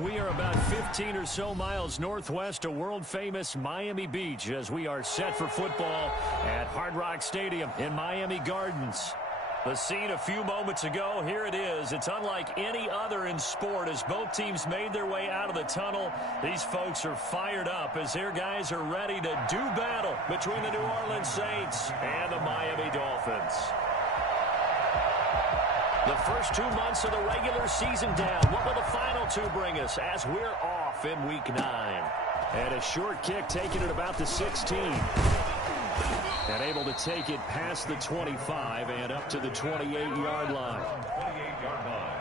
We are about 15 or so miles northwest of world-famous Miami Beach as we are set for football at Hard Rock Stadium in Miami Gardens. The scene a few moments ago, here it is. It's unlike any other in sport as both teams made their way out of the tunnel. These folks are fired up as their guys are ready to do battle between the New Orleans Saints and the Miami Dolphins. The first 2 months of the regular season down. What will the final two bring us as we're off in Week 9? And a short kick taken at about the 16. And able to take it past the 25 and up to the 28-yard line. 28-yard line.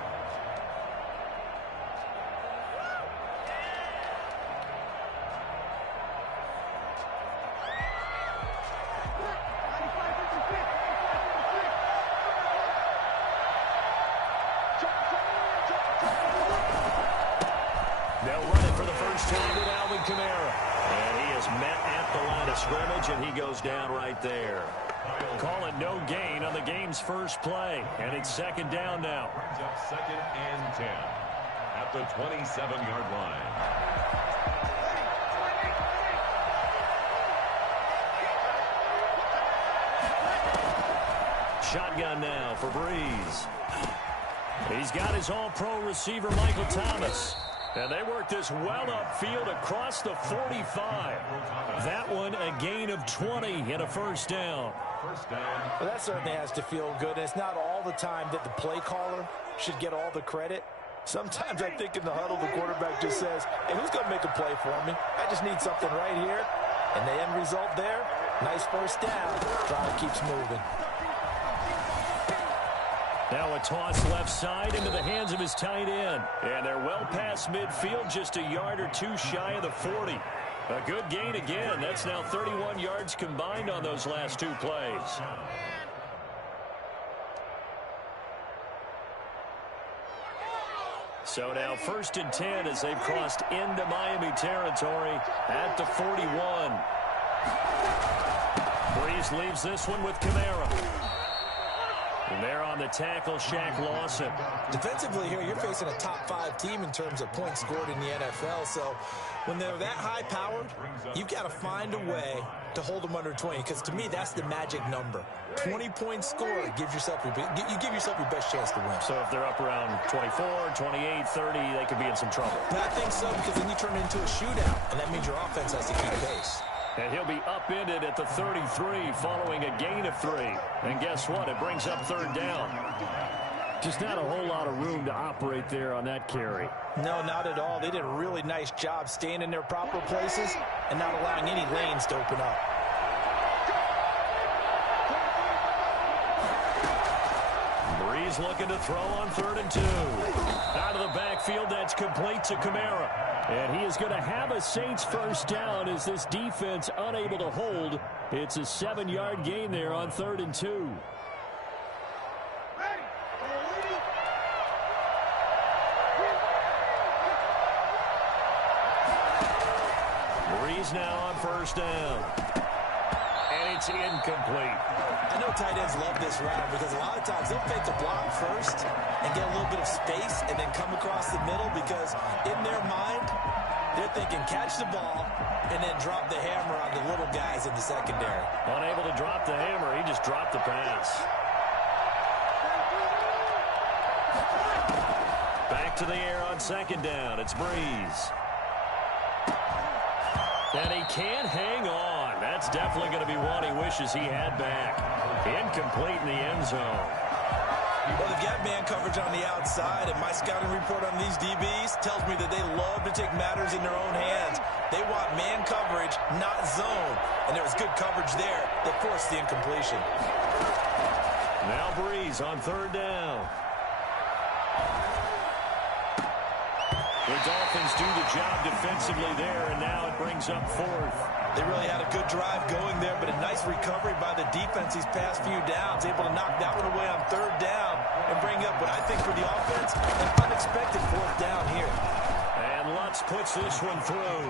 They'll run it for the first time with Alvin Kamara. And he is met at the line of scrimmage, and he goes down right there. Call it no gain on the game's first play. And it's second down now. Second and 10 at the 27-yard line. Shotgun now for Breeze. He's got his all-pro receiver, Michael Thomas. And they work this well upfield across the 45. That one a gain of 20 and a first down. Well, that certainly has to feel good. It's not all the time that the play caller should get all the credit. Sometimes I think in the huddle the quarterback just says, hey, who's going to make a play for me? I just need something right here. And the end result there, nice first down. Drive keeps moving. Now a toss left side into the hands of his tight end. And they're well past midfield, just a yard or two shy of the 40. A good gain again. That's now 31 yards combined on those last two plays. So now first and 10 as they've crossed into Miami territory at the 41. Breeze leaves this one with Kamara. And there on the tackle, Shaq Lawson. Defensively here, you're facing a top-5 team in terms of points scored in the NFL. So when they're that high-powered, you've got to find a way to hold them under 20. Because to me, that's the magic number. 20 points scored, you give yourself your best chance to win. So if they're up around 24, 28, 30, they could be in some trouble. I think so, because then you turn it into a shootout, and that means your offense has to keep pace. And he'll be upended at the 33 following a gain of 3. And guess what? It brings up third down. Just not a whole lot of room to operate there on that carry. No, not at all. They did a really nice job staying in their proper places and not allowing any lanes to open up. Breeze looking to throw on 3rd and 2. Out of the backfield, that's complete to Kamara. And he is going to have a Saints first down as this defense unable to hold. It's a 7-yard gain there on 3rd and 2. Breeze now on first down. And it's incomplete. I know tight ends love this route because a lot of times they'll fake the block first and get a little bit of space and then come across the middle because in their mind, they're thinking catch the ball and then drop the hammer on the little guys in the secondary. Unable to drop the hammer, he just dropped the pass. Back to the air on second down. It's Breeze. And he can't hang on. That's definitely going to be one he wishes he had back. Incomplete in the end zone. Well, they've got man coverage on the outside, and my scouting report on these DBs tells me that they love to take matters in their own hands. They want man coverage, not zone. And there was good coverage there that forced the incompletion. Now Breeze on 3rd down. The Dolphins do the job defensively there, and now it brings up 4th. They really had a good drive going there, but a nice recovery by the defense these past few downs, able to knock that one away on 3rd down and bring up what I think for the offense, an unexpected 4th down here. And Lutz puts this one through.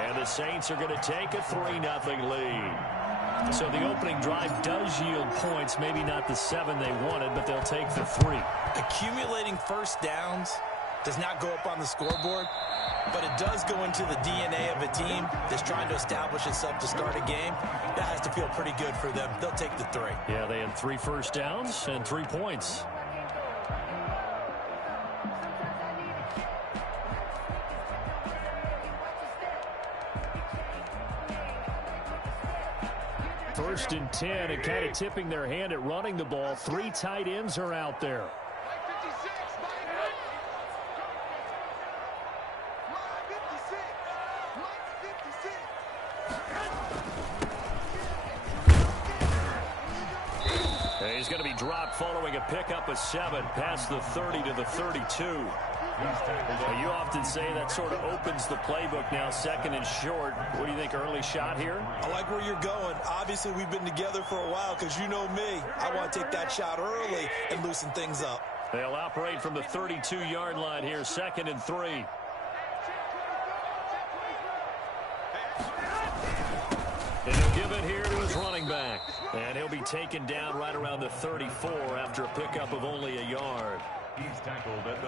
And the Saints are going to take a 3-0 lead. So the opening drive does yield points, maybe not the 7 they wanted, but they'll take the 3. Accumulating first downs does not go up on the scoreboard, but it does go into the DNA of a team that's trying to establish itself to start a game. That has to feel pretty good for them. They'll take the 3. Yeah, they had 3 first downs and 3 points. First and 10, and kind of tipping their hand at running the ball. 3 tight ends are out there. He's going to be dropped following a pickup of 7 past the 30 to the 32. You often say that sort of opens the playbook now, 2nd and short. What do you think, early shot here? I like where you're going. Obviously, we've been together for a while because you know me. I want to take that shot early and loosen things up. They'll operate from the 32-yard line here, 2nd and 3. And he'll give it here to his running back. And he'll be taken down right around the 34 after a pickup of only a yard.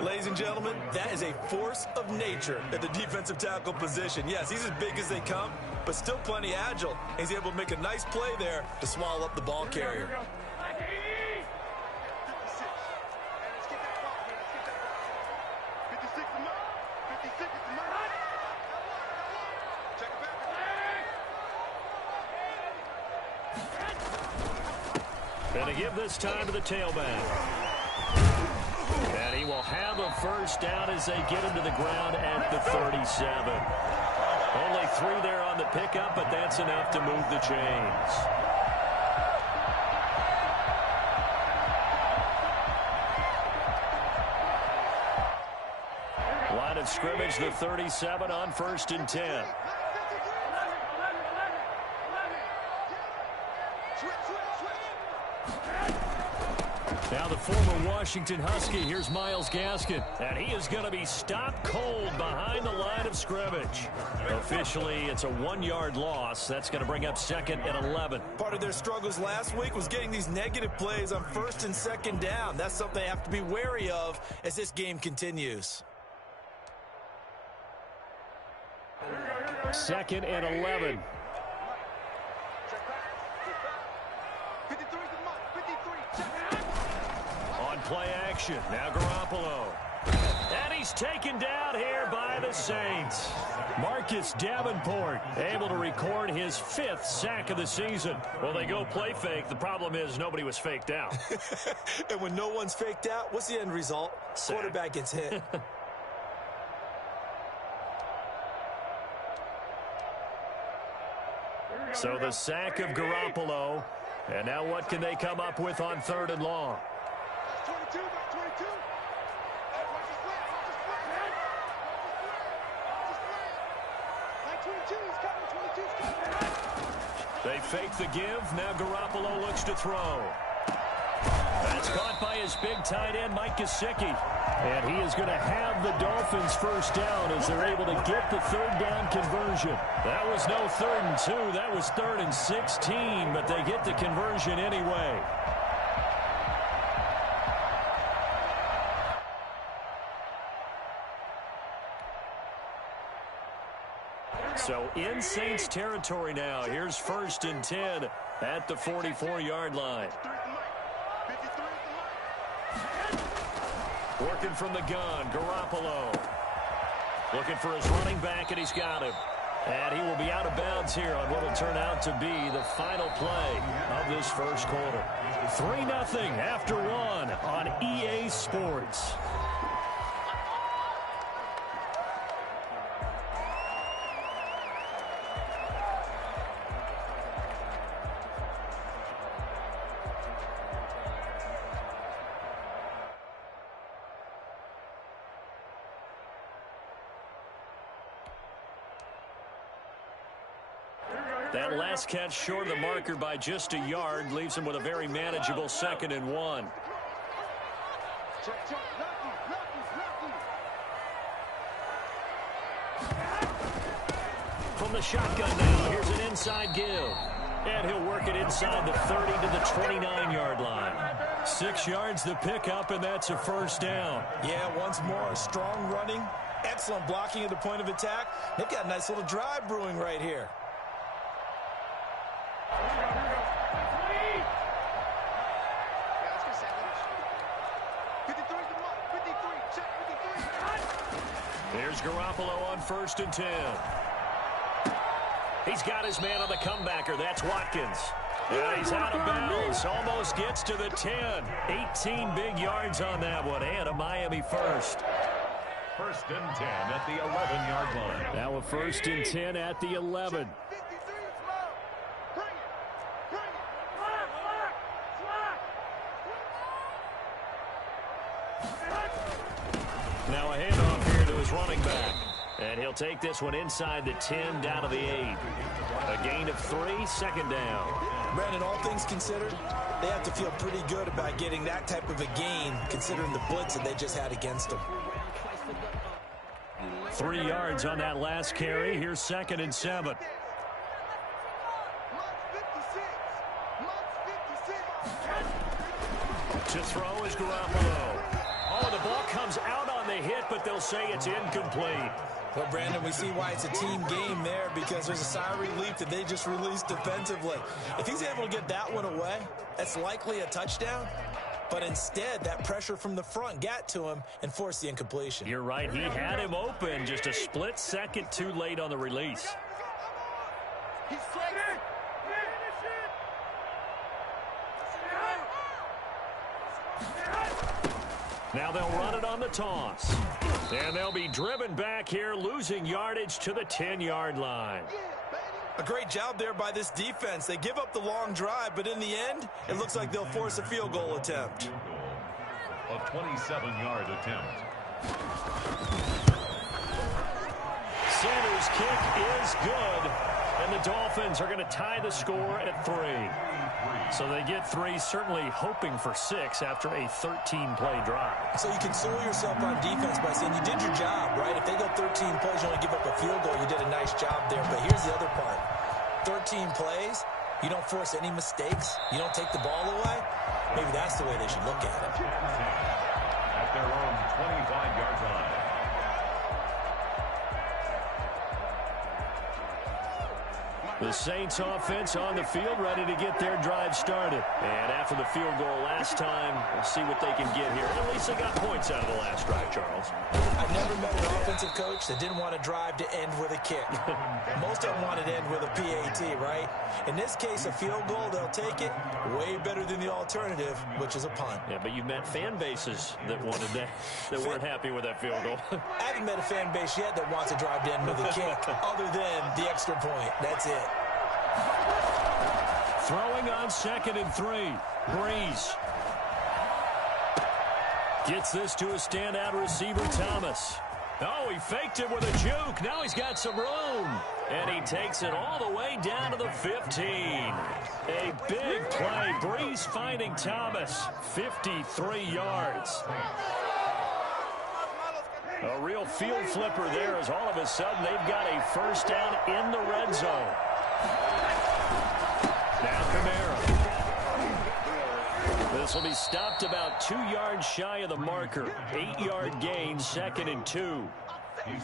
Ladies and gentlemen, that is a force of nature at the defensive tackle position. Yes, he's as big as they come, but still plenty agile. He's able to make a nice play there to swallow up the ball carrier. And to give this time to the tailback. And he will have a first down as they get him to the ground at the 37. Only 3 there on the pickup, but that's enough to move the chains. Line of scrimmage, the 37 on 1st and 10. Now the former Washington Husky, here's Myles Gaskin, and he is going to be stopped cold behind the line of scrimmage. Officially, it's a 1-yard loss. That's going to bring up 2nd and 11. Part of their struggles last week was getting these negative plays on 1st and 2nd down. That's something they have to be wary of as this game continues. 2nd and 11. Play action. Now Garoppolo. And he's taken down here by the Saints. Marcus Davenport able to record his 5th sack of the season. Well, they go play fake. The problem is nobody was faked out. And when no one's faked out, what's the end result? Sack. Quarterback gets hit. So the sack of Garoppolo. And now what can they come up with on 3rd and long? They fake the give. Now Garoppolo looks to throw. That's caught by his big tight end, Mike Gesicki. And he is going to have the Dolphins first down as they're able to get the 3rd down conversion. That was no 3rd and 2. That was 3rd and 16, but they get the conversion anyway. So in Saints territory now. Here's 1st and 10 at the 44-yard line. Working from the gun, Garoppolo. Looking for his running back, and he's got him. And he will be out of bounds here on what will turn out to be the final play of this first quarter. 3-0 after 1 on EA Sports. That last catch short of the marker by just a yard leaves him with a very manageable 2nd and 1. From the shotgun now, here's an inside give. And he'll work it inside the 30 to the 29-yard line. 6 yards to pick up, and that's a first down. Yeah, once more, strong running, excellent blocking at the point of attack. They've got a nice little drive brewing right here. Here's Garoppolo on 1st and 10. He's got his man on the comebacker. That's Watkins. Yeah, he's out of bounds. Almost gets to the 10. 18 big yards on that one, and a Miami first. 1st and 10 at the 11-yard line. Now a 1st and 10 at the 11. Now a handoff here to his running back. And he'll take this one inside the 10 down to the 8. A gain of 3, 2nd down. Brandon, all things considered, they have to feel pretty good about getting that type of a gain considering the blitz that they just had against them. 3 yards on that last carry. Here's 2nd and 7. To throw is Garoppolo. Oh, the ball comes out on the hit, but they'll say it's incomplete. Well, Brandon, we see why it's a team game there because there's a sigh of relief that they just released defensively. If he's able to get that one away, that's likely a touchdown. But instead, that pressure from the front got to him and forced the incompletion. You're right. He had him open, just a split second too late on the release. Now they'll run it on the toss. And they'll be driven back here, losing yardage to the 10-yard line. A great job there by this defense. They give up the long drive, but in the end, it looks like they'll force a field goal attempt. A 27-yard attempt. Sanders' kick is good, and the Dolphins are going to tie the score at 3. So they get 3, certainly hoping for 6 after a 13-play drive. So you console yourself on defense by saying you did your job, right? If they go 13 plays, you only give up a field goal, you did a nice job there. But here's the other part. 13 plays, you don't force any mistakes, you don't take the ball away. Maybe that's the way they should look at it. At their own 25-yard line. The Saints offense on the field, ready to get their drive started. And after the field goal last time, we'll see what they can get here. At least they got points out of the last drive, Charles. I've never met an offensive coach that didn't want a drive to end with a kick. Most of them want it to end with a PAT, right? In this case, a field goal, they'll take it. Way better than the alternative, which is a punt. Yeah, but you've met fan bases that wanted that, that weren't happy with that field goal. I haven't met a fan base yet that wants a drive to end with a kick, other than the extra point. That's it. Throwing on 2nd and 3. Breeze gets this to a standout receiver, Thomas. Oh, he faked it with a juke. Now he's got some room. And he takes it all the way down to the 15. A big play. Breeze finding Thomas. 53 yards. A real field flipper there as all of a sudden they've got a first down in the red zone. Now Kamara. This will be stopped about 2 yards shy of the marker. 8-yard gain, 2nd and 2.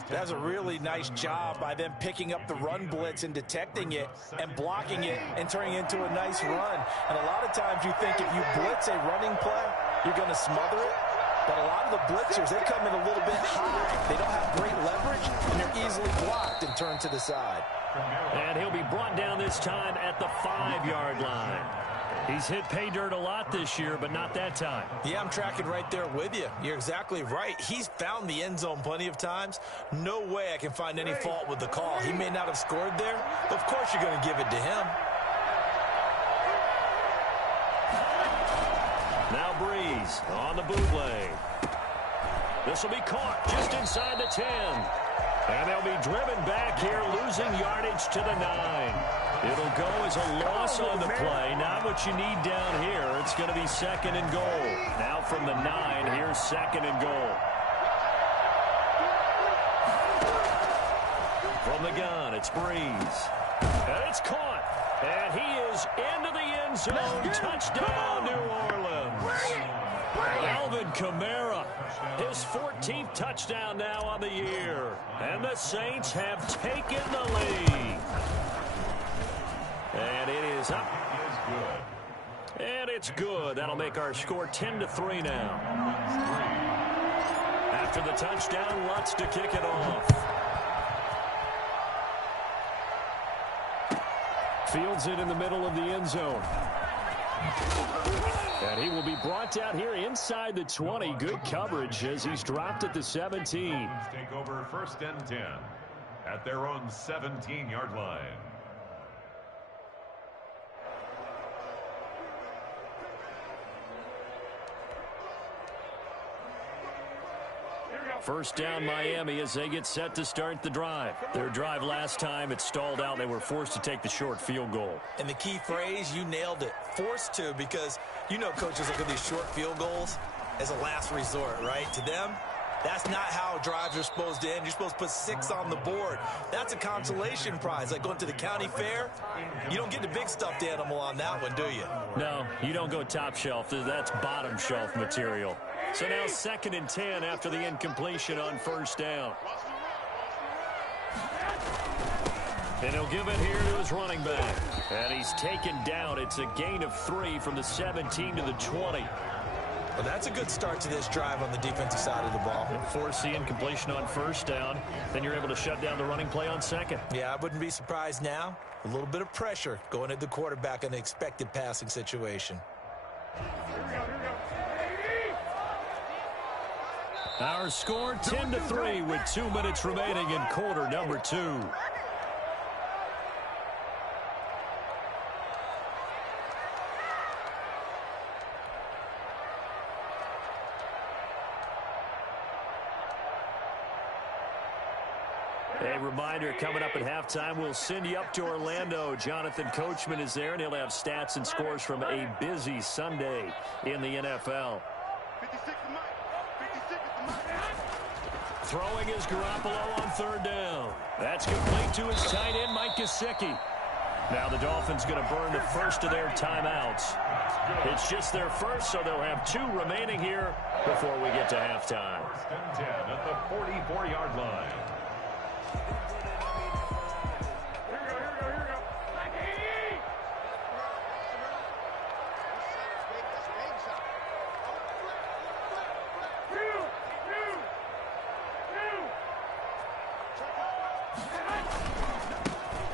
That's a really nice job by them picking up the run blitz and detecting it and blocking it and turning it into a nice run. And a lot of times you think if you blitz a running play, you're going to smother it. But a lot of the blitzers, they come in a little bit high. They don't have great leverage, and they're easily blocked and turned to the side. And he'll be brought down this time at the 5-yard line. He's hit pay dirt a lot this year, but not that time. Yeah, I'm tracking right there with you. You're exactly right. He's found the end zone plenty of times. No way I can find any fault with the call. He may not have scored there, but of course you're going to give it to him. Now Breeze on the bootleg. This will be caught just inside the 10. And they'll be driven back here, losing yardage to the 9. It'll go as a loss on the play. Not what you need down here. It's going to be 2nd and goal. Now from the 9, here's 2nd and goal. From the gun, it's Breeze. And it's caught. And he is into the end zone. Touchdown, New Orleans. Alvin Kamara, his 14th touchdown now on the year. And the Saints have taken the lead. And it is up. And it's good. That'll make our score 10-3 now. After the touchdown, Lutz to kick it off. Fields it in the middle of the end zone. And he will be brought down here inside the 20. Good coverage as he's dropped at the 17. Take over 1st and 10 at their own 17-yard line. First down Miami as they get set to start the drive. Their drive last time, it stalled out. They were forced to take the short field goal. And the key phrase, you nailed it. Forced to, because you know coaches look at these short field goals as a last resort, right? To them, that's not how drives are supposed to end. You're supposed to put 6 on the board. That's a consolation prize. Like going to the county fair, you don't get the big stuffed animal on that one, do you? No, you don't go top shelf. That's bottom shelf material. So now 2nd and 10 after the incompletion on first down. And he'll give it here to his running back. And he's taken down. It's a gain of 3 from the 17 to the 20. Well, that's a good start to this drive on the defensive side of the ball. And force the incompletion on first down. Then you're able to shut down the running play on 2nd. Yeah, I wouldn't be surprised now. A little bit of pressure going at the quarterback in the expected passing situation. Our score 10-3 with 2 minutes remaining in quarter number 2. A reminder, coming up at halftime, we'll send you up to Orlando. Jonathan Coachman is there, and he'll have stats and scores from a busy Sunday in the NFL. Throwing is Garoppolo on 3rd down. That's complete to his tight end, Mike Gesicki. Now the Dolphins going to burn the first of their timeouts. It's just their first, so they'll have 2 remaining here before we get to halftime. 1st and 10 at the 44-yard line.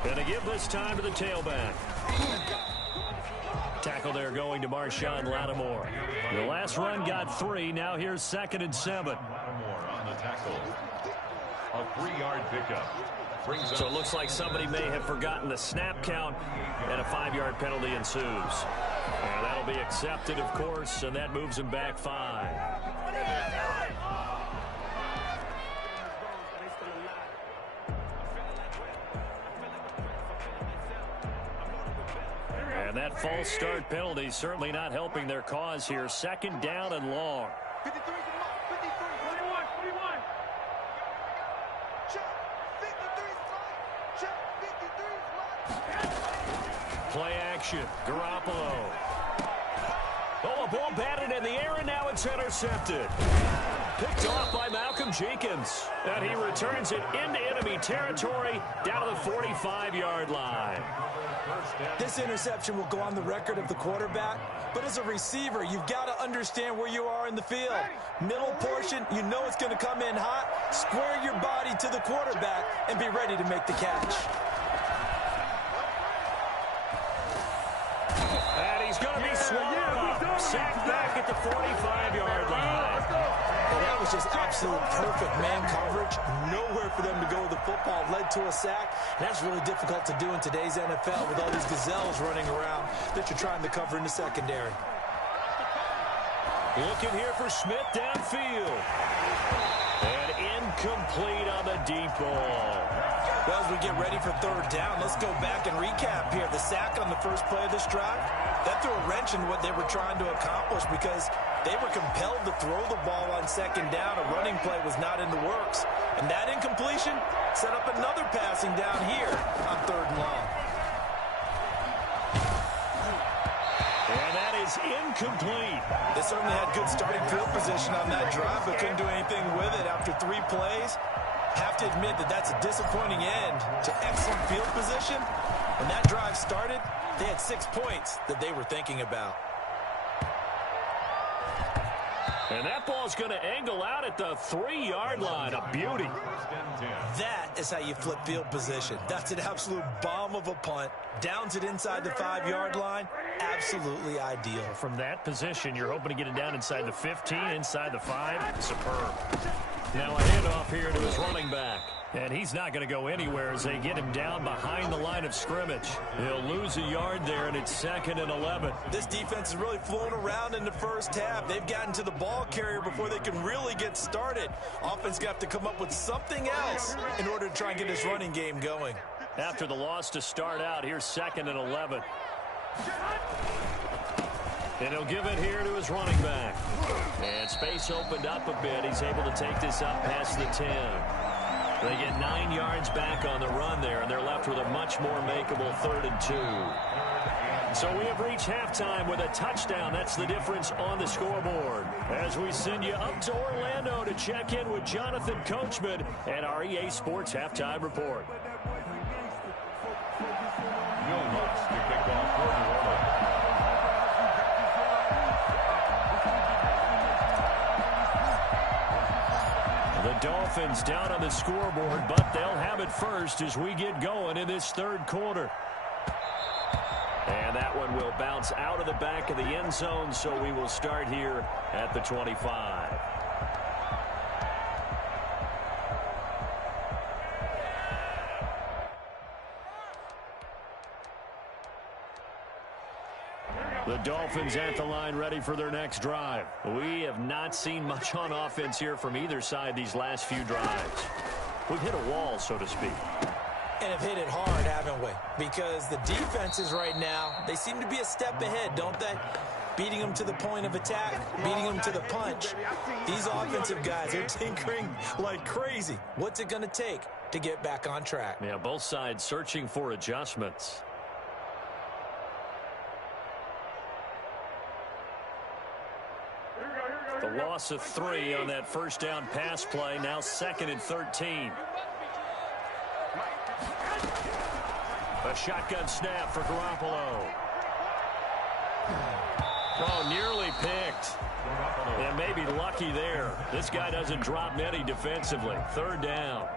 Going to give this time to the tailback. Tackle there going to Marshawn Lattimore. The last run got 3. Now here's 2nd and 7. Lattimore on the tackle. A 3-yard pickup. So it looks like somebody may have forgotten the snap count, and a 5-yard penalty ensues. And that'll be accepted, of course, and that moves him back 5. And that false start penalty certainly not helping their cause here. 2nd down and long. Play action. Garoppolo. Oh, a ball batted in the air, and now it's intercepted. Picked off by Malcolm Jenkins. And he returns it into enemy territory down to the 45-yard line. This interception will go on the record of the quarterback, but as a receiver, you've got to understand where you are in the field. Middle portion, you know it's going to come in hot. Square your body to the quarterback and be ready to make the catch. And he's going to be swallowed up. Sacked back at the 45-yard line. Well, that was just absolute perfect man coverage. Nowhere for them to go with the football. Led to a sack. And that's really difficult to do in today's NFL with all these gazelles running around that you're trying to cover in the secondary. Looking here for Smith downfield. And incomplete on the deep ball. Well, as we get ready for 3rd down, let's go back and recap here. The sack on the first play of this drive, that threw a wrench in what they were trying to accomplish because they were compelled to throw the ball on 2nd down. A running play was not in the works. And that incompletion set up another passing down here on 3rd and long. And that is incomplete. They certainly had good starting field position on that drive, but couldn't do anything with it after 3 plays. Have to admit that that's a disappointing end to excellent field position. When that drive started, they had 6 points that they were thinking about. And that ball's going to angle out at the 3-yard line. A beauty. That is how you flip field position. That's an absolute bomb of a punt. Downs it inside the 5-yard line. Absolutely ideal. From that position, you're hoping to get it down inside the 15, inside the 5. Superb. Now a handoff here to his running back. And he's not going to go anywhere as they get him down behind the line of scrimmage. He'll lose a yard there, and it's 2nd and 11. This defense is really flown around in the first half. They've gotten to the ball carrier before they can really get started. Offense got to come up with something else in order to try and get this running game going. After the loss to start out, here's 2nd and 11. And he'll give it here to his running back. And space opened up a bit. He's able to take this up past the 10. They get 9 yards back on the run there, and they're left with a much more makeable 3rd and 2. So we have reached halftime with a touchdown. That's the difference on the scoreboard. As we send you up to Orlando to check in with Jonathan Coachman and our EA Sports Halftime Report. The Dolphins down on the scoreboard, but they'll have it first as we get going in this 3rd quarter. And that one will bounce out of the back of the end zone, so we will start here at the 25. The Dolphins at the line ready for their next drive. We have not seen much on offense here from either side these last few drives. We've hit a wall, so to speak. And have hit it hard, haven't we? Because the defenses right now, they seem to be a step ahead, don't they? Beating them to the point of attack, beating them to the punch. These offensive guys are tinkering like crazy. What's it going to take to get back on track? Yeah, both sides searching for adjustments. The loss of 3 on that first down pass play, now 2nd and 13. A shotgun snap for Garoppolo. Oh, nearly picked. And maybe lucky there. This guy doesn't drop many defensively. 3rd down.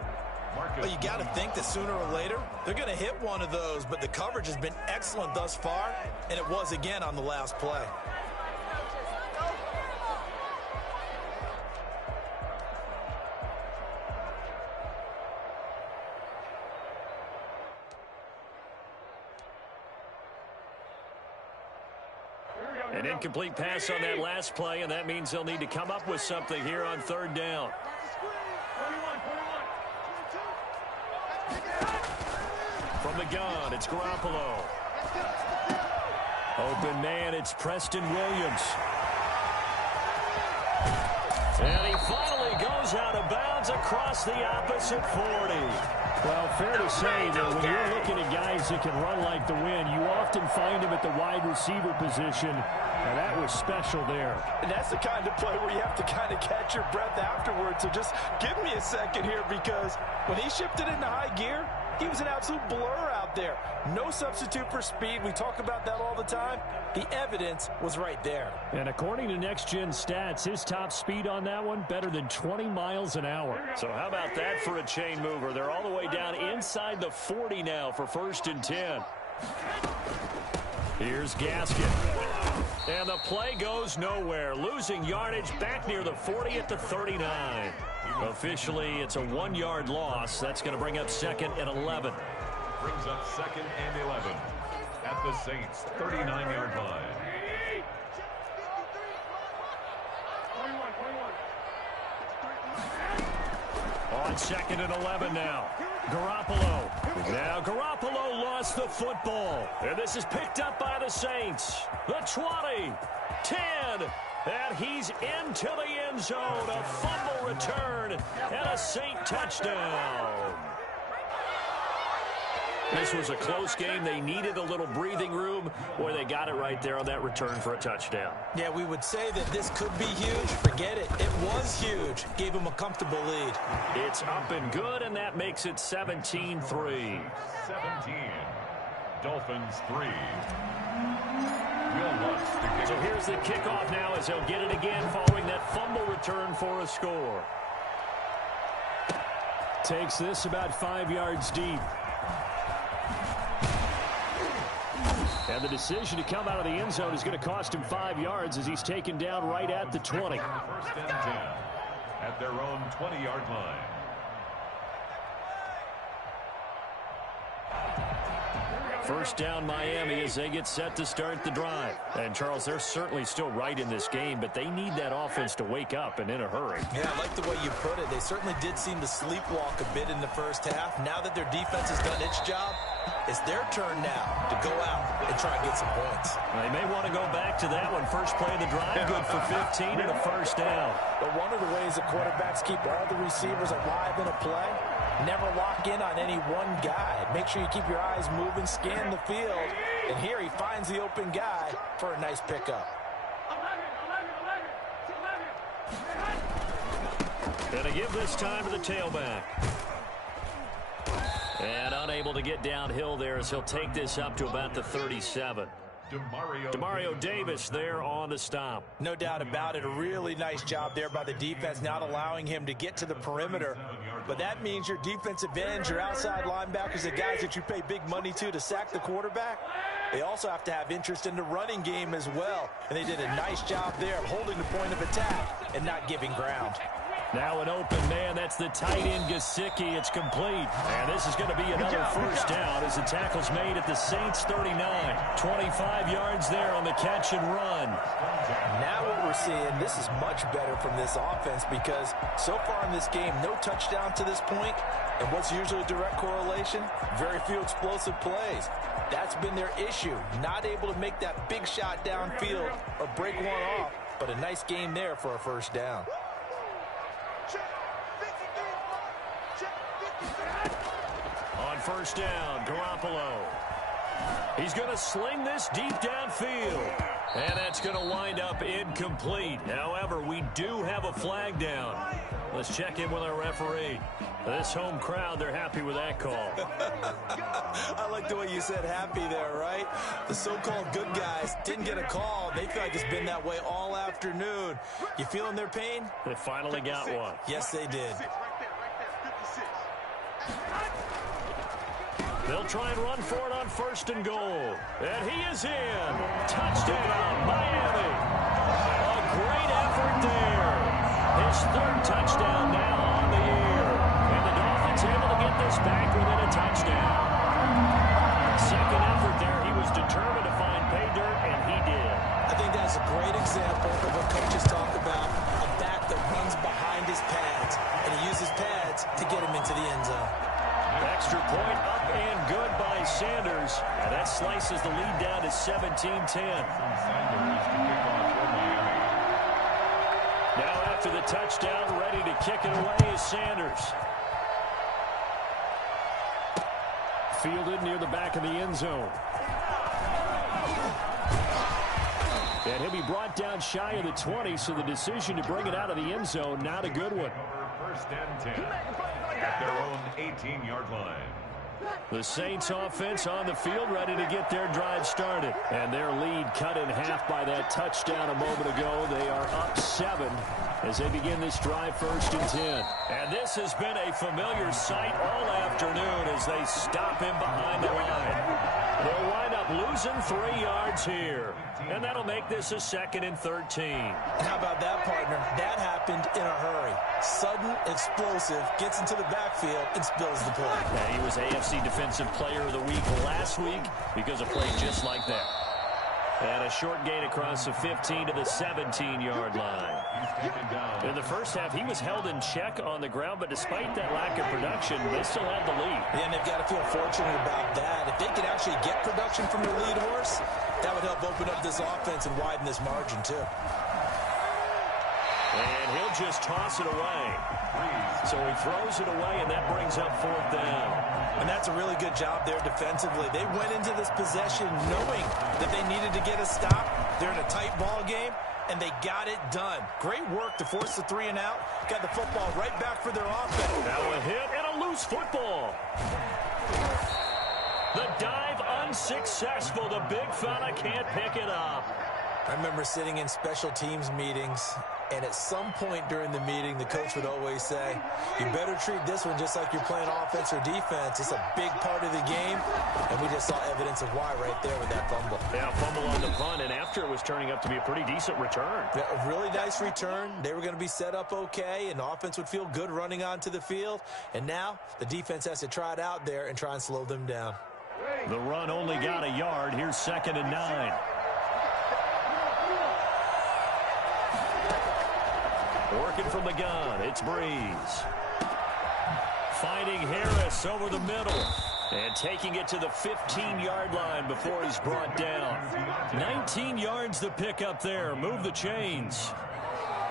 Well, you got to think that sooner or later they're going to hit one of those, but the coverage has been excellent thus far, and it was again on the last play. An incomplete pass on that last play, and that means they'll need to come up with something here on 3rd down. From the gun, it's Garoppolo. Open man, it's Preston Williams. And he finally goes out of bounds across the opposite 40. Well, fair to say that when you're looking at guys that can run like the wind, you often find them at the wide receiver position, and that was special there. And that's the kind of play where you have to kind of catch your breath afterwards. So just give me a second here, because when he shifted into high gear, he was an absolute blur out there. No substitute for speed. We talk about that all the time. The evidence was right there. And according to Next Gen Stats, his top speed on that one, better than 20 miles an hour. So how about that for a chain mover? They're all the way down inside the 40 now for 1st and 10. Here's Gaskin. And the play goes nowhere. Losing yardage back near the 40 at the 39. Officially, it's a 1-yard loss. That's going to bring up 2nd and 11. Brings up 2nd and 11 at the Saints' 39-yard line. On 2nd and 11 now. Garoppolo. Now Garoppolo lost the football. And this is picked up by the Saints. The 20, 10, and he's into the end zone. A fumble return and a Saint touchdown. This was a close game. They needed a little breathing room, or they got it right there on that return for a touchdown. Yeah, we would say that this could be huge. Forget it. It was huge. Gave them a comfortable lead. It's up and good, and that makes it 17-3. 17. Dolphins 3. So here's the kickoff now as he'll get it again following that fumble return for a score. Takes this about 5 yards deep. And the decision to come out of the end zone is going to cost him 5 yards as he's taken down right at the 20. First and 10 at their own 20-yard line. First down Miami as they get set to start the drive. And, Charles, they're certainly still right in this game, but they need that offense to wake up and in a hurry. Yeah, I like the way you put it. They certainly did seem to sleepwalk a bit in the first half. Now that their defense has done its job, it's their turn now to go out and try and get some points. They may want to go back to that one. First play of the drive, good for 15 and a first down. But one of the ways the quarterbacks keep all the receivers alive in a play, never lock in on any one guy. Make sure you keep your eyes moving, scan the field, and here he finds the open guy for a nice pickup. Gonna give this time to the tailback. And unable to get downhill there as he'll take this up to about the 37. Demario Davis there on the stop. No doubt about it. A really nice job there by the defense, not allowing him to get to the perimeter. But that means your defensive ends, your outside linebackers, the guys that you pay big money to sack the quarterback, they also have to have interest in the running game as well. And they did a nice job there of holding the point of attack and not giving ground. Now an open man. That's the tight end, Gesicki. It's complete. And this is going to be another first down as the tackle's made at the Saints 39. 25 yards there on the catch and run. Now what we're seeing, this is much better from this offense because so far in this game, no touchdown to this point. And what's usually a direct correlation? Very few explosive plays. That's been their issue. Not able to make that big shot downfield or break one off. But a nice game there for a first down. On first down, Garoppolo. He's going to sling this deep downfield. And that's going to wind up incomplete. However, we do have a flag down. Let's check in with our referee. This home crowd, they're happy with that call. I like the way you said happy there, right? The so-called good guys didn't get a call. They feel like it's been that way all afternoon. You feeling their pain? They finally got one. Yes, they did. They'll try and run for it on first and goal. And he is in. Touchdown, Miami. A great effort there. His third touchdown now on the year. And the Dolphins able to get this back within a touchdown. Second effort there. He was determined to find pay dirt, and he did. I think that's a great example of what coaches talk about, a back that runs behind his pads, and he uses pads to get him into the end zone. Extra point up and good by Sanders. And that slices the lead down to 17-10. Now after the touchdown, ready to kick it away is Sanders. Fielded near the back of the end zone. And he'll be brought down shy of the 20, so the decision to bring it out of the end zone, not a good one. First and 10 at their own 18-yard line. The Saints offense on the field ready to get their drive started. And their lead cut in half by that touchdown a moment ago. They are up 7 as they begin this drive first and 10. And this has been a familiar sight all afternoon as they stop him behind the line. They'll wind up losing 3 yards here. And that'll make this a 2nd and 13. How about that, partner? That happened in a hurry. Sudden, explosive, gets into the backfield, and spills the play. Yeah, he was AFC Defensive Player of the Week last week because of plays just like that. And a short gain across the 15 to the 17-yard line. In the first half, he was held in check on the ground, but despite that lack of production, they still have the lead. Yeah, and they've got to feel fortunate about that. If they could actually get production from their lead horse, that would help open up this offense and widen this margin, too. And he'll just toss it away. So he throws it away, and that brings up 4th down. And that's a really good job there defensively. They went into this possession knowing that they needed to get a stop. They're in a tight ball game, and they got it done. Great work to force the 3 and out. Got the football right back for their offense. Now a hit and a loose football. The dive unsuccessful. The big fella can't pick it up. I remember sitting in special teams meetings, and at some point during the meeting, the coach would always say, you better treat this one just like you're playing offense or defense. It's a big part of the game, and we just saw evidence of why right there with that fumble. Yeah, fumble on the punt, and after it was turning up to be a pretty decent return. Yeah, a really nice return. They were going to be set up okay, and the offense would feel good running onto the field. And now the defense has to try it out there and try and slow them down. The run only got a yard. Here's 2nd and 9. Working from the gun, it's Breeze. Finding Harris over the middle. And taking it to the 15-yard line before he's brought down. 19 yards to pick up there. Move the chains.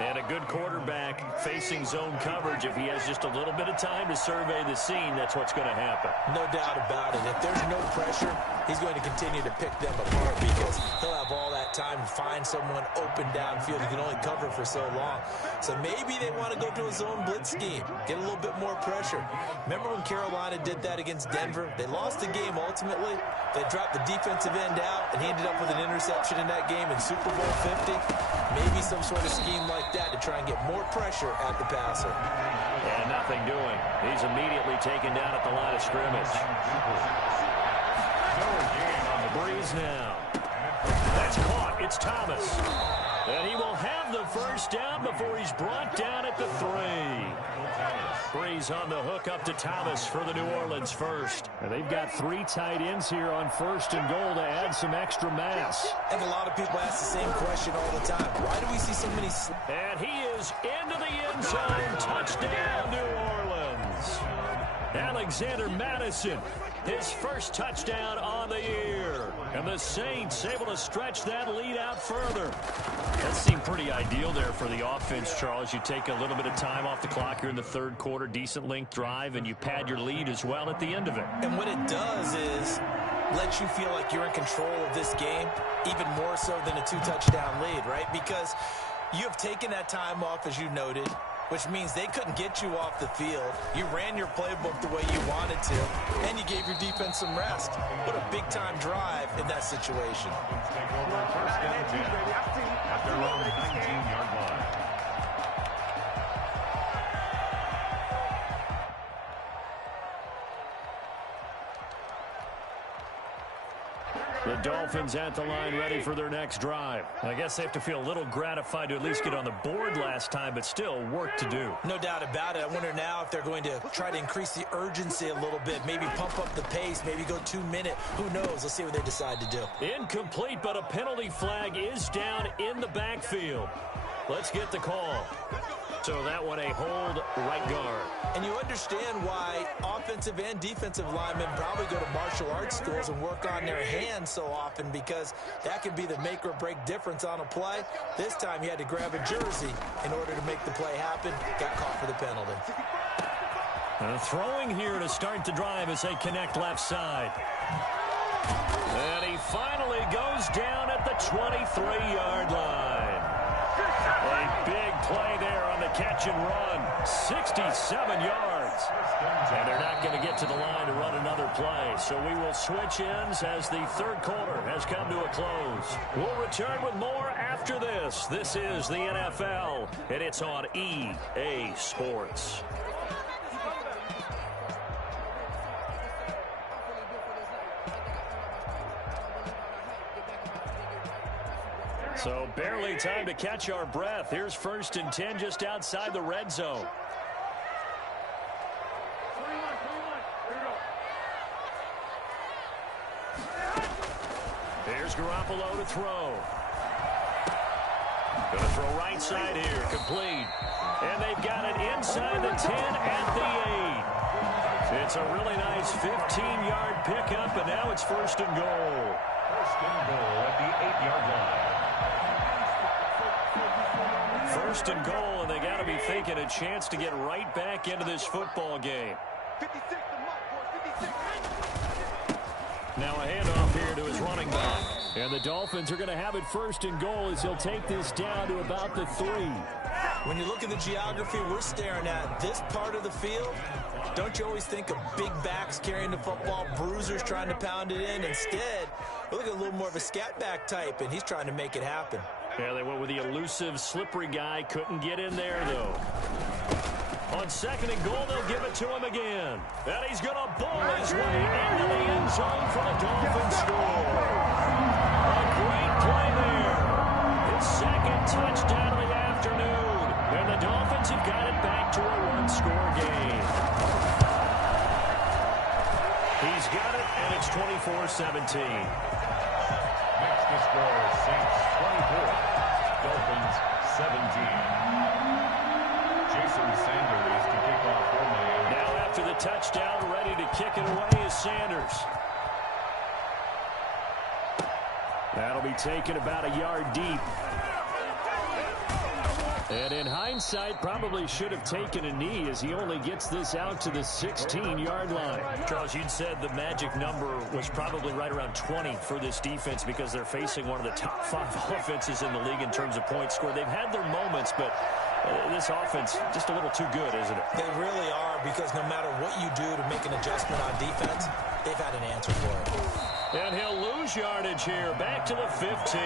And a good quarterback facing zone coverage. If he has just a little bit of time to survey the scene, that's what's going to happen. No doubt about it. If there's no pressure, he's going to continue to pick them apart because he'll have all that time to find someone open downfield. He can only cover for so long. So maybe they want to go to a zone blitz scheme, get a little bit more pressure. Remember when Carolina did that against Denver? They lost the game ultimately. They dropped the defensive end out, and he ended up with an interception in that game in Super Bowl 50. Maybe some sort of scheme like that to try and get more pressure at the passer. And nothing doing. He's immediately taken down at the line of scrimmage. Breeze now. That's caught. It's Thomas. And he will have the first down before he's brought down at the 3. Breeze on the hook up to Thomas for the New Orleans first. And they've got 3 tight ends here on 1st and goal to add some extra mass. And a lot of people ask the same question all the time. Why do we see so many... And he is into the end zone. Touchdown, New Orleans. Alexander Madison, his first touchdown on the year. And the Saints able to stretch that lead out further. That seemed pretty ideal there for the offense, Charles. You take a little bit of time off the clock here in the 3rd quarter, decent length drive, and you pad your lead as well at the end of it. And what it does is let you feel like you're in control of this game, even more so than a 2-touchdown lead, right? Because you have taken that time off, as you noted, which means they couldn't get you off the field. You ran your playbook the way you wanted to, and you gave your defense some rest. What a big-time drive in that situation. Take over 1st and 10 at their own 19-yard line. The Dolphins at the line ready for their next drive. I guess they have to feel a little gratified to at least get on the board last time, but still work to do. No doubt about it. I wonder now if they're going to try to increase the urgency a little bit, maybe pump up the pace, maybe go 2-minute. Who knows? Let's see what they decide to do. Incomplete, but a penalty flag is down in the backfield. Let's get the call. So that one a hold right guard. And you understand why offensive and defensive linemen probably go to martial arts schools and work on their hands so often, because that can be the make or break difference on a play. This time he had to grab a jersey in order to make the play happen. Got caught for the penalty. Throwing here to start the drive as they connect left side. And he finally goes down at the 23-yard line. A big play there on the catch and run. 67 yards. And they're not going to get to the line to run another play. So we will switch ends as the 3rd quarter has come to a close. We'll return with more after this. This is the NFL, and it's on EA Sports. So barely time to catch our breath. Here's 1st and 10 just outside the red zone. Here's Garoppolo to throw. Going to throw right side here. Complete. And they've got it inside the 10 at the 8. It's a really nice 15-yard pickup, and now it's 1st and goal. 1st and goal at the 8-yard line. First and goal, and they got to be thinking a chance to get right back into this football game. 56 to Mark, boys, 56. Now a handoff here to his running back. And the Dolphins are going to have it first and goal as he'll take this down to about the 3. When you look at the geography we're staring at, this part of the field, don't you always think of big backs carrying the football, bruisers trying to pound it in? Instead, we're looking at a little more of a scat back type, and he's trying to make it happen. Yeah, they went with the elusive, slippery guy. Couldn't get in there, though. On second and goal, they'll give it to him again. And he's going to bowl his way into the end zone for the Dolphins score. A great play there. His second touchdown of the afternoon. And the Dolphins have got it back to a one-score game. He's got it, and it's 24-17. Next to score, Saints 24, Dolphins 17. Jason Sanders to kick off for Miami. Now after the touchdown, ready to kick it away is Sanders. That'll be taken about a yard deep. And in hindsight, probably should have taken a knee as he only gets this out to the 16-yard line. Charles, you'd said the magic number was probably right around 20 for this defense because they're facing one of the top 5 offenses in the league in terms of points scored. They've had their moments, but this offense just a little too good, isn't it? They really are, because no matter what you do to make an adjustment on defense, they've had an answer for it. And he'll lose yardage here, back to the 15.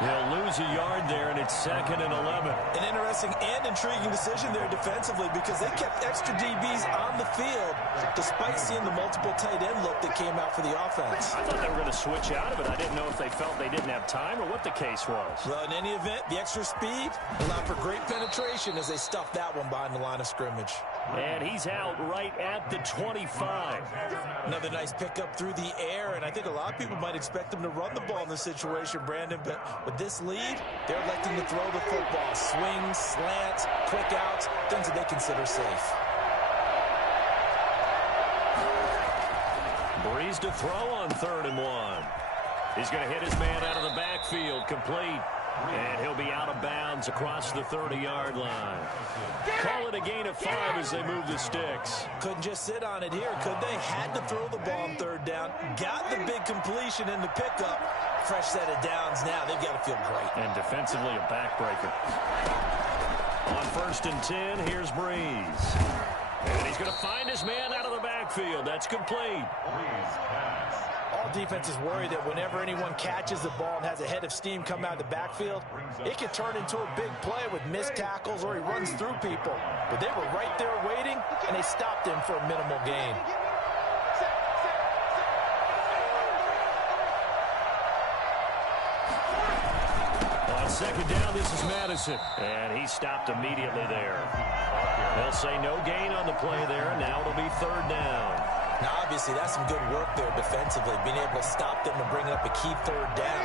They'll lose a yard there, and it's 2nd and 11. An interesting and intriguing decision there defensively, because they kept extra DBs on the field despite seeing the multiple tight end look that came out for the offense. I thought they were going to switch out of it. I didn't know if they felt they didn't have time or what the case was. Well, in any event, the extra speed allowed for great penetration as they stuffed that one behind the line of scrimmage. And he's out right at the 25. Another nice pickup through the air, and I think a lot of people might expect them to run the ball in this situation, Brandon, but with this lead, they're electing to throw the football. Swings, slants, quick outs, things that they consider safe. Breeze to throw on 3rd and 1. He's going to hit his man out of the backfield, complete. And he'll be out of bounds across the 30-yard line. Call it a gain of 5 as they move the sticks. Couldn't just sit on it here, could they? Had to throw the ball on 3rd down. Got the big completion in the pickup. Fresh set of downs now. They've got to feel great. And defensively, a backbreaker. On 1st and 10, here's Breeze. And he's going to find his man out of the backfield. That's complete. Breeze pass. All defenses worry that whenever anyone catches the ball and has a head of steam come out of the backfield, it can turn into a big play with missed tackles or he runs through people. But they were right there waiting, and they stopped him for a minimal gain. On 2nd down, this is Madison. And he stopped immediately there. They'll say no gain on the play there. Now it'll be 3rd down. Now, obviously, that's some good work there defensively, being able to stop them and bring up a key 3rd down.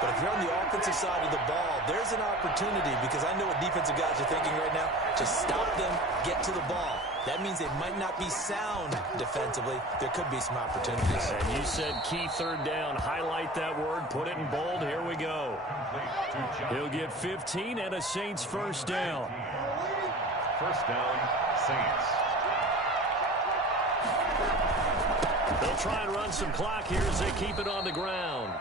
But if you're on the offensive side of the ball, there's an opportunity, because I know what defensive guys are thinking right now. Just stop them, get to the ball. That means they might not be sound defensively. There could be some opportunities. And you said key 3rd down. Highlight that word. Put it in bold. Here we go. He'll get 15 and a Saints 1st down. 1st down, Saints. They'll try and run some clock here as they keep it on the ground.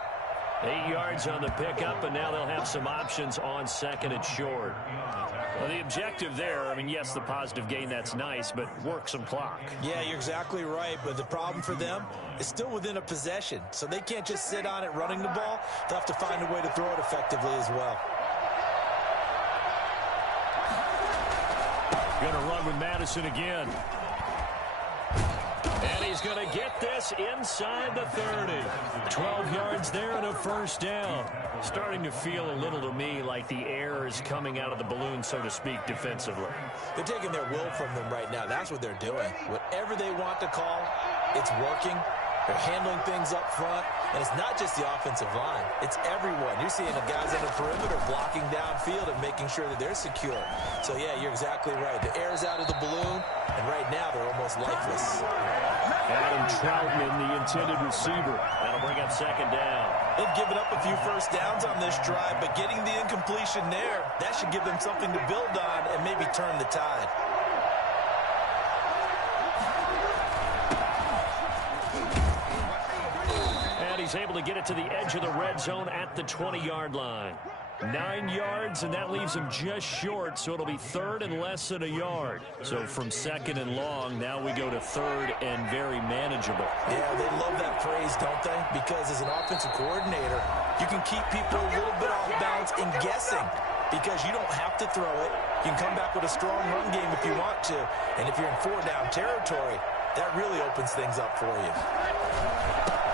8 yards on the pickup, and now they'll have some options on 2nd and short. Well, the objective there, I mean, yes, the positive gain, that's nice, but work some clock. Yeah, you're exactly right, but the problem for them is still within a possession, so they can't just sit on it running the ball. They'll have to find a way to throw it effectively as well. Going to run with Madison again. And he's going to get this inside the 30. 12 yards there and a 1st down. Starting to feel a little to me like the air is coming out of the balloon, so to speak, defensively. They're taking their will from them right now. That's what they're doing. Whatever they want to call, it's working. They're handling things up front, and it's not just the offensive line. It's everyone. You're seeing the guys on the perimeter blocking downfield and making sure that they're secure. So, yeah, you're exactly right. The air's out of the balloon, and right now they're almost lifeless. Adam Troutman, the intended receiver. That'll bring up second down. They've given up a few first downs on this drive, but getting the incompletion there, that should give them something to build on and maybe turn the tide. And he's able to get it to the edge of the red zone at the 20-yard line. 9 yards, and that leaves him just short, so it'll be third and less than a yard. So from second and long, now we go to third and very manageable. Yeah, they love that phrase, don't they? Because as an offensive coordinator, you can keep people a little bit off balance and guessing because you don't have to throw it. You can come back with a strong run game if you want to. And if you're in four-down territory, that really opens things up for you.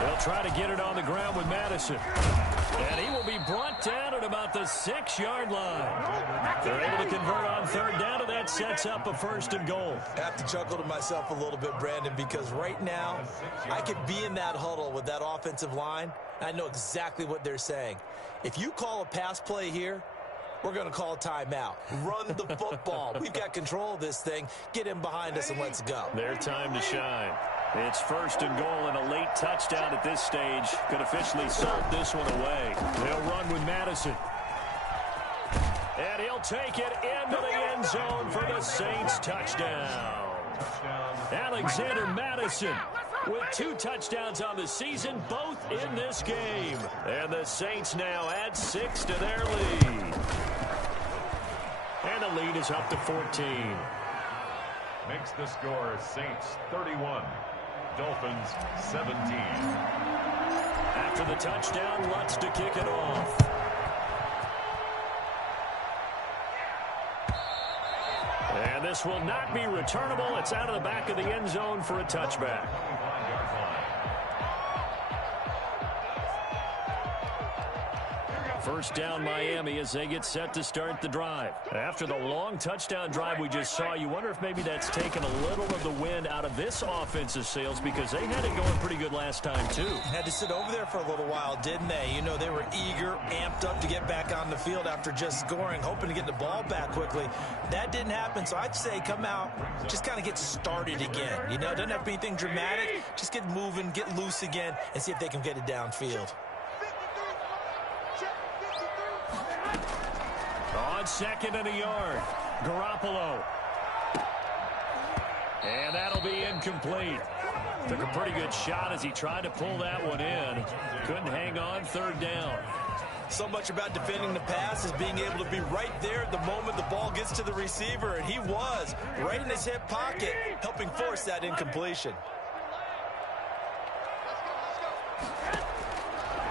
They'll try to get it on the ground with Madison. And he will be brought down at about the 6-yard line. They're able to convert on third down, and that sets up a first and goal. I have to chuckle to myself a little bit, Brandon, because right now I could be in that huddle with that offensive line. I know exactly what they're saying. If you call a pass play here, we're going to call a timeout. Run the football. We've got control of this thing. Get in behind us and let's go. Their time to shine. It's first and goal, and a late touchdown at this stage could officially salt this one away. They'll run with Madison. And he'll take it into the end zone for the Saints touchdown. Alexander Madison with 2 touchdowns on the season, both in this game. And the Saints now add 6 to their lead. And the lead is up to 14. Makes the score Saints 31. Dolphins 17. After the touchdown, Lutz to kick it off. And this will not be returnable. It's out of the back of the end zone for a touchback. First down Miami as they get set to start the drive. After the long touchdown drive we just saw, you wonder if maybe that's taken a little of the wind out of this offensive sails because they had it going pretty good last time too. Had to sit over there for a little while, didn't they? You know, they were eager, amped up to get back on the field after just scoring, hoping to get the ball back quickly. That didn't happen, so I'd say come out, just kind of get started again. You know, it doesn't have to be anything dramatic. Just get moving, get loose again, and see if they can get it downfield. On second and a yard, Garoppolo. And that'll be incomplete. Took a pretty good shot as he tried to pull that one in. Couldn't hang on, third down. So much about defending the pass is being able to be right there at the moment the ball gets to the receiver, and he was right in his hip pocket, helping force that incompletion.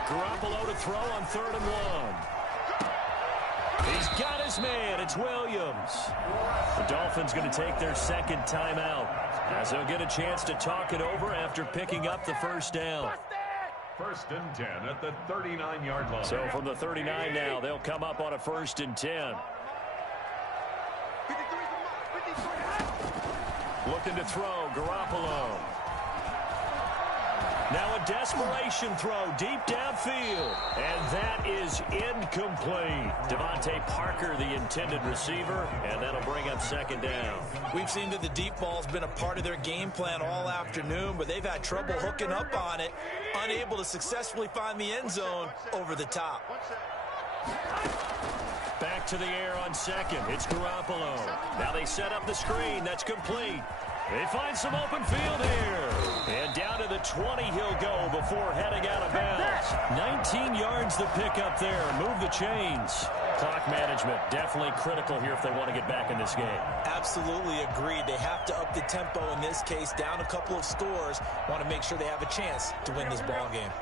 Garoppolo to throw on 3rd and 1. He's got his man. It's Williams. The Dolphins going to take their second timeout as they'll get a chance to talk it over after picking up the first down. First and 10 at the 39-yard line. So from the 39 now, they'll come up on a first and 10. Looking to throw, Garoppolo. Now a desperation throw deep downfield. And that is incomplete. Devontae Parker, the intended receiver, and that'll bring up second down. We've seen that the deep ball's been a part of their game plan all afternoon, but they've had trouble hooking up on it, unable to successfully find the end zone over the top. Back to the air on second. It's Garoppolo. Now they set up the screen. That's complete. They find some open field here. And down to the 20 he'll go before heading out of bounds. 19 yards to pick up there. Move the chains. Clock management definitely critical here if they want to get back in this game. Absolutely agreed. They have to up the tempo in this case, down a couple of scores. Want to make sure they have a chance to win this ball game.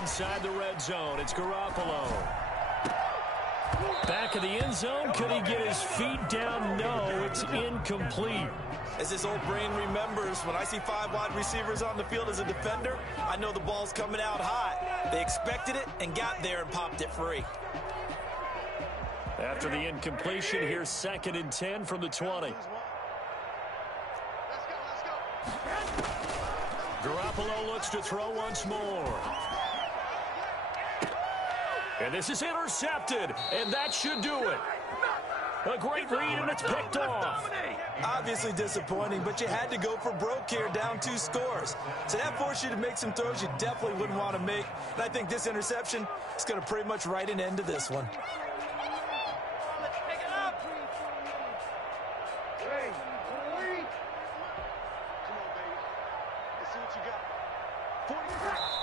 Inside the red zone, it's Garoppolo. Back of the end zone, could he get his feet down? No, it's incomplete. As this old brain remembers, when I see 5 wide receivers on the field as a defender, I know the ball's coming out hot. They expected it and got there and popped it free. After the incompletion, here's second and 10 from the 20. Garoppolo looks to throw once more. And this is intercepted, and that should do it. A great read, and it's picked off. Obviously disappointing, but you had to go for broke here, down 2 scores. So that forced you to make some throws you definitely wouldn't want to make. And I think this interception is going to pretty much write an end to this one.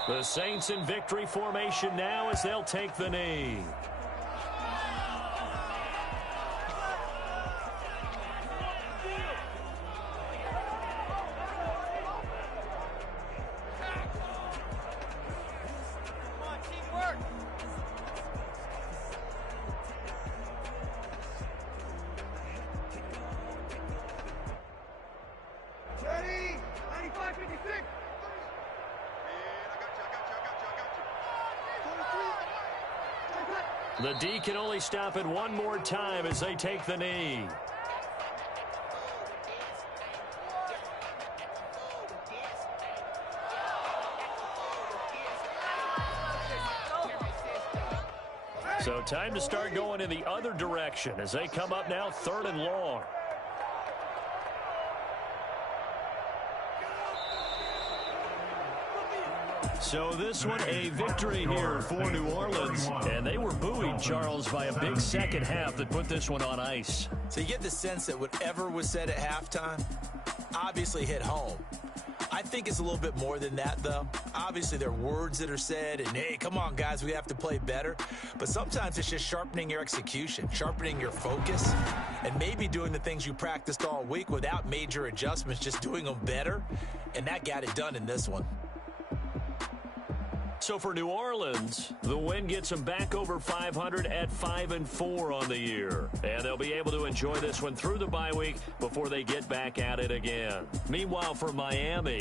The Saints in victory formation now as they'll take the knee. The D can only stop it one more time as they take the knee. So time to start going in the other direction as they come up now 3rd and long. So this one a victory here for New Orleans. And they were buoyed, Charles, by a big second half that put this one on ice. So you get the sense that whatever was said at halftime obviously hit home. I think it's a little bit more than that, though. Obviously, there are words that are said, and, hey, come on, guys, we have to play better. But sometimes it's just sharpening your execution, sharpening your focus, and maybe doing the things you practiced all week without major adjustments, just doing them better. And that got it done in this one. So for New Orleans, the win gets them back over 500 at 5-4 on the year. And they'll be able to enjoy this one through the bye week before they get back at it again. Meanwhile, for Miami,